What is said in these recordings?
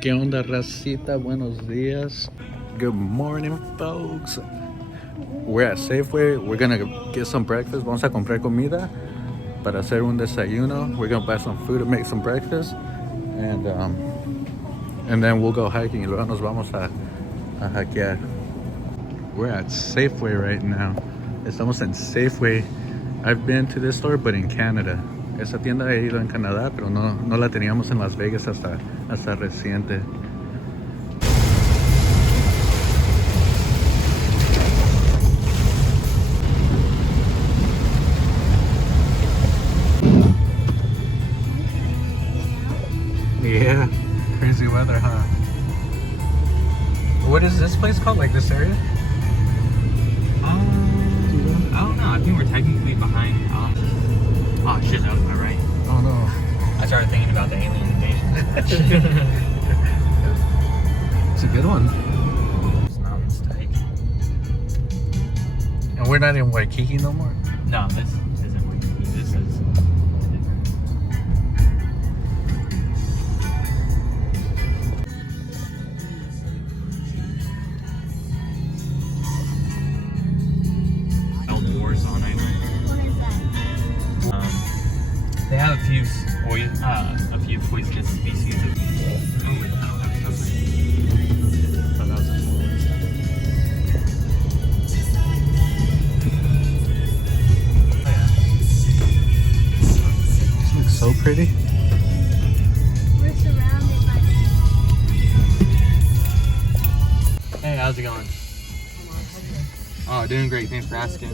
¿Qué onda, racita? Buenos días. Good morning, folks. We're at Safeway. We're gonna get some breakfast. Vamos a comprar comida para hacer un desayuno. We're gonna buy some food to make some breakfast, and then we'll go hiking. Y luego nos vamos a hikear. We're at Safeway right now. Estamos en Safeway. I've been to this store, but in Canada. Esa tienda he ido en Canadá, pero no la teníamos en Las Vegas hasta reciente. Yeah, crazy weather, huh? What is this place called? Like this area? I don't know. I think we're technically behind. Oh shit, that was my right. Oh no. I started thinking about the alien invasion. It's a good one. This mountain's tight. And we're not in Waikiki no more? No, this isn't Waikiki. This is different. They have a few poisonous species of. Oh wait, no, that was different. I thought that was a full list. Oh yeah. This looks so pretty. We're surrounded by Hey, how's it going? Oh, doing great. Thanks for asking.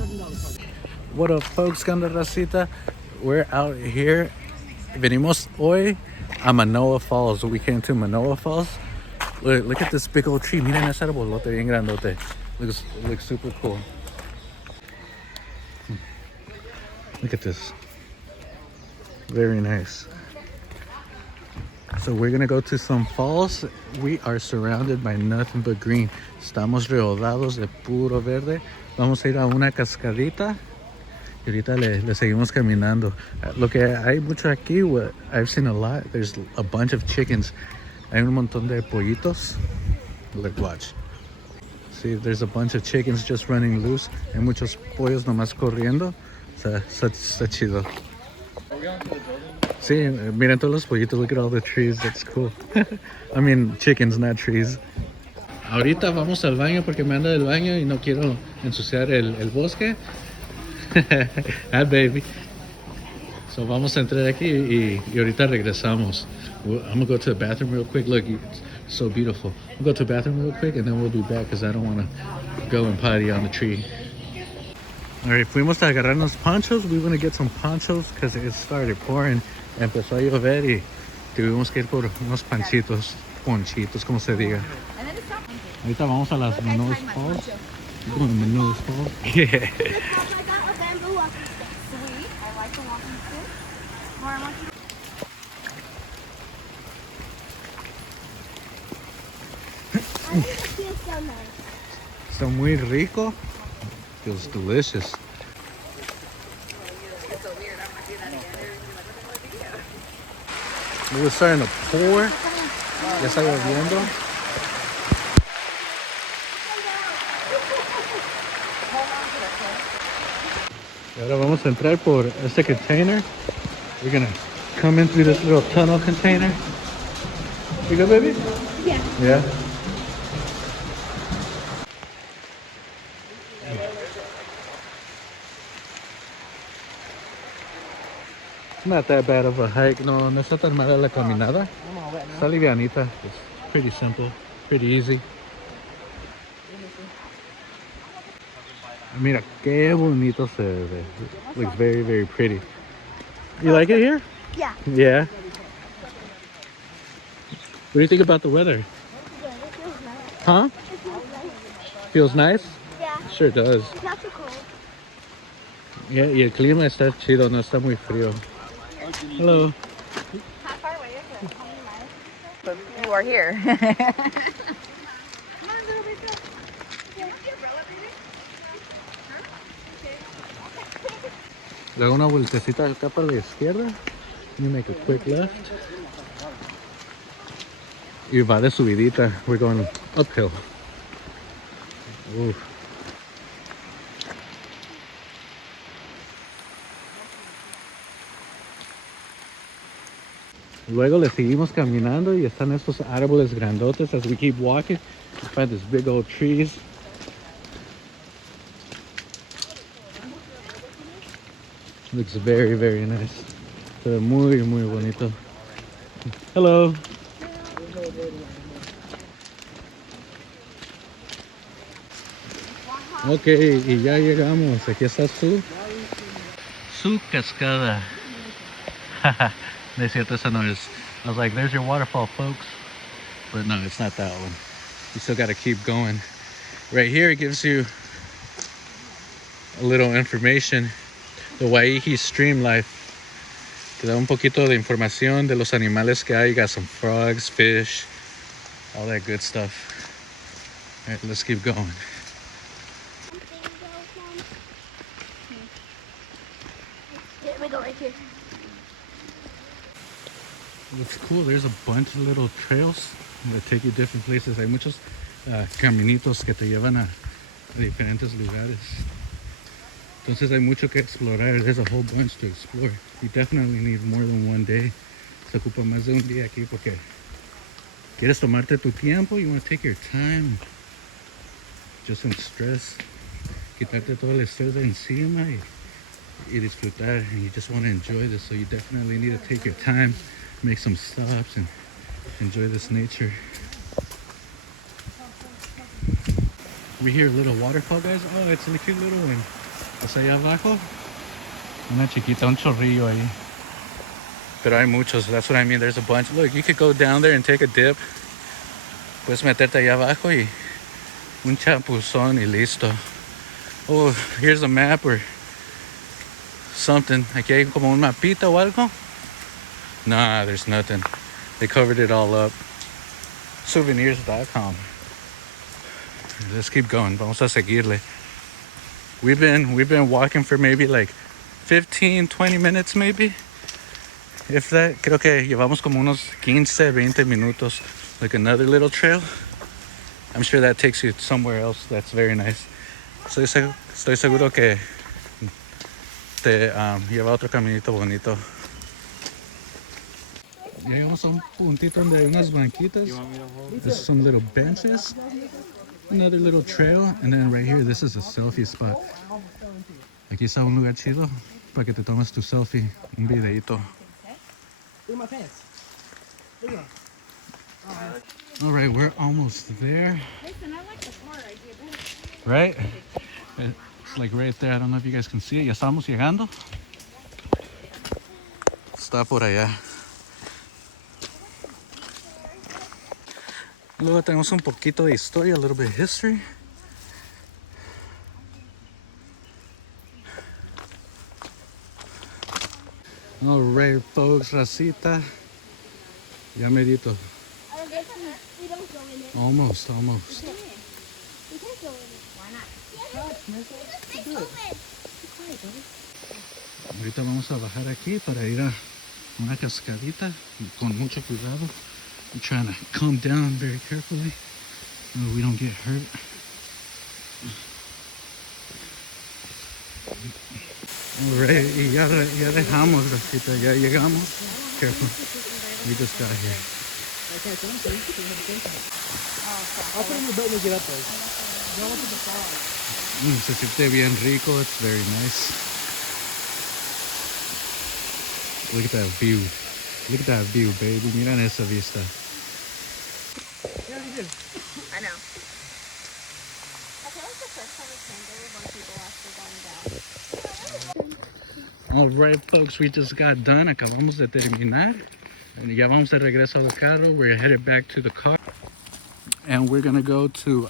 What up, folks? ¿Qué onda, racita? We're out here. Venimos hoy a Manoa Falls. We came to Manoa Falls. Look at this big old tree. Miren ese arbolote bien grandote. Looks super cool. Look at this. Very nice. So we're gonna go to some falls. We are surrounded by nothing but green. Estamos rodeados de puro verde. Vamos a ir a una cascadita. Y ahorita le seguimos caminando. Lo que hay mucho aquí, what I've seen a lot, there's a bunch of chickens. Hay un montón de pollitos. Look, watch. See, there's a bunch of chickens just running loose. Hay muchos pollos nomás corriendo. Está chido. Sí, miren todos los pollitos. Look at all the trees. That's cool. I mean, chickens, not trees. Ahorita vamos al baño porque me anda del baño y no quiero ensuciar el bosque. Hi, baby. So vamos a entrar aquí y ahorita regresamos. I'm gonna go to the bathroom real quick. Look, it's so beautiful. We'll go to the bathroom real quick and then we'll be back because I don't want to go and potty on the tree. All right, fuimos a agarrarnos ponchos. We want to get some ponchos because it started pouring. Empezó a llover y tuvimos que ir por unos ponchitos, como se diga. Ahorita vamos a las Manoa Falls. Going to Manoa Falls. Yeah. Está muy rico. Feels delicious. It was starting to pour. Ya está lloviendo. Y ahora vamos a entrar por este container. We're gonna come in through this little tunnel container. You good, baby? Yeah. Yeah. It's not that bad of a hike. No está tan mala la caminada. Está livianita. It's pretty simple, pretty easy. Mira, qué bonito se ve. It looks very, very pretty. You like it here? Yeah. Yeah. What do you think about the weather? It feels nice. Huh? It feels nice. Feels nice? Yeah. Sure does. It's not too cold. Yeah, y el clima está chido, no está muy frío. Hello. How far away is it? How many miles? But you are here. Come on, little bit. Yeah. Le hago una vueltecita acá para la izquierda. You make a quick left. Y va de subidita. We're going uphill. Ooh. Luego le seguimos caminando y están estos árboles grandotes. As we keep walking, we find these big old trees. Looks very, very nice. Se ve muy, muy bonito. Hello. Ok, y ya llegamos. Aquí está su cascada. No es cierto, esa no es. I was like, there's your waterfall, folks. But no, it's not that one. You still gotta keep going. Right here, it gives you a little information. The Waihi stream life. Te da un poquito de información de los animales que hay. You got some frogs, fish, all that good stuff. All right, let's keep going. Yeah, we go right here. It's cool. There's a bunch of little trails that take you different places. Hay muchos caminitos que te llevan a diferentes lugares. Entonces hay mucho que explorar. There's a whole bunch to explore. You definitely need more than one day. Se ocupa más de un día aquí porque quieres tomarte tu tiempo. You want to take your time. Just some stress. Quitarte todo el estrés de encima y disfrutar. And you just want to enjoy this. So you definitely need to take your time, make some stops, and enjoy this nature. We hear a little waterfall, guys. Oh, it's a cute little one. Pues allá abajo, una chiquita, un chorrillo ahí. Pero hay muchos, that's what I mean, there's a bunch. Look, you could go down there and take a dip. Puedes meterte allá abajo y un chapuzón y listo. Oh, here's a map or something. Aquí hay como un mapita o algo. Nah, there's nothing. They covered it all up. Souvenirs.com. Let's keep going. Vamos a seguirle. We've been walking for maybe like 15, 20 minutes maybe. If that, creo que llevamos como unos 15, 20 minutos. Like another little trail. I'm sure that takes you somewhere else. That's very nice. Estoy seguro que te lleva a otro caminito bonito. Llegamos a un puntito donde hay unas banquitas. There's some little benches. Another little trail, and then right here, this is a selfie spot. Aquí está un lugar chido para que te tomes tu selfie, un videito. Look at my pants. Look at them. All right, we're almost there. Listen, I like the car idea better. Right? It's like right there. I don't know if you guys can see it. Ya estamos llegando. Está por allá. Luego tenemos un poquito de historia, a little bit of history. All right, folks, racita. Ya medito. We don't go in it. Almost. We can't go in it. Why not? Ahorita vamos a bajar aquí para ir a una cascadita con mucho cuidado. I'm trying to calm down very carefully so we don't get hurt. Alright, y ya dejamos, Rosita, ya llegamos. Careful, we just got here. Okay, so I'm saying, I'll put in your boat when we get up there. Don't look at the fog. Se siente bien rico, it's very nice. Look at that view. Look at that view, baby. Miran esa vista. Yeah, you did. I know. I feel like the first time we came, there were more people actually going down. All right, folks, we just got done. Acabamos de terminar. And ya vamos de regreso al carro. We're headed back to the car. And we're going to go to,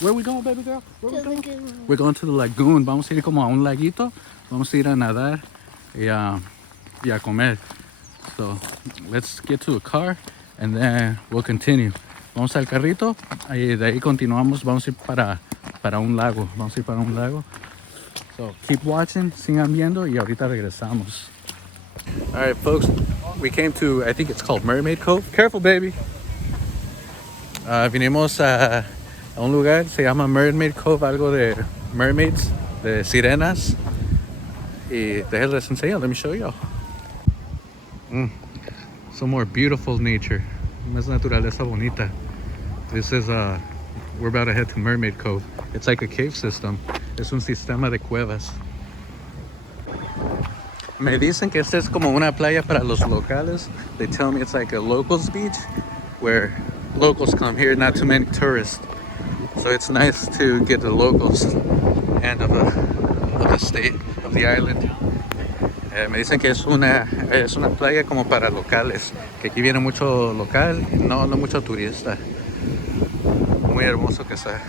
where are we going, baby girl? Where we going? We're going to the lagoon. Vamos a ir como a un laguito. Vamos a ir a nadar y a comer. So let's get to a car and then we'll continue. Vamos al carrito y de ahí continuamos. Vamos a ir para un lago. Vamos a ir para un lago. So keep watching, sigan viendo y ahorita regresamos. All right, folks, we came to, I think it's called Mermaid Cove. Careful, baby. Vinimos a un lugar, se llama Mermaid Cove, algo de mermaids, de sirenas. Y déjenles enseñar, let me show you. Some more beautiful nature. Más naturaleza bonita. This is, we're about to head to Mermaid Cove. It's like a cave system. Es un sistema de cuevas. Me dicen que esta es como una playa para los locales. They tell me it's like a locals beach where locals come here, not too many tourists. So it's nice to get the locals end of the state, of the island. Me dicen que es una playa como para locales, que aquí viene mucho local, no mucho turista. Muy hermoso que está.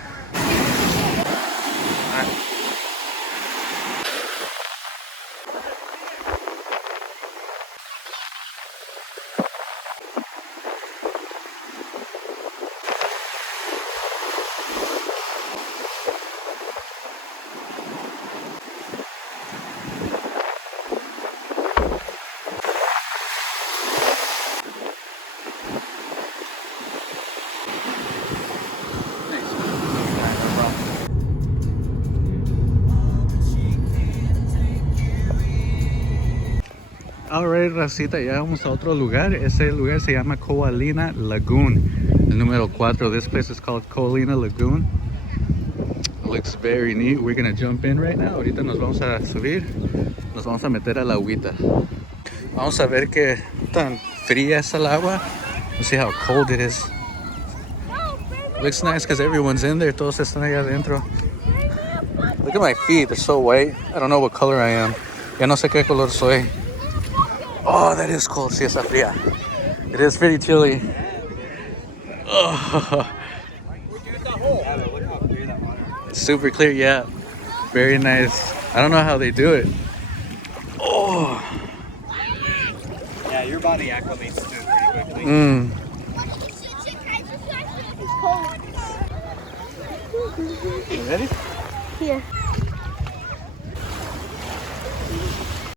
Alright, racita, ya vamos a otro lugar. Ese lugar se llama Koalina Lagoon. El número 4. This place is called Koalina Lagoon. It looks very neat. We're gonna jump in right now. Ahorita nos vamos a subir. Nos vamos a meter a la agüita. Vamos a ver qué tan fría es el agua. Let's see how cold it is. Looks nice because everyone's in there. Todos están allá adentro. Look at my feet. They're so white. I don't know what color I am. Ya no sé qué color soy. Oh, that is cold. Sí, está fría. It is pretty chilly. Oh. Super clear, yeah. Very nice. I don't know how they do it. Oh. Yeah, your body acclimates to it pretty quickly. It's cold. You ready? Here.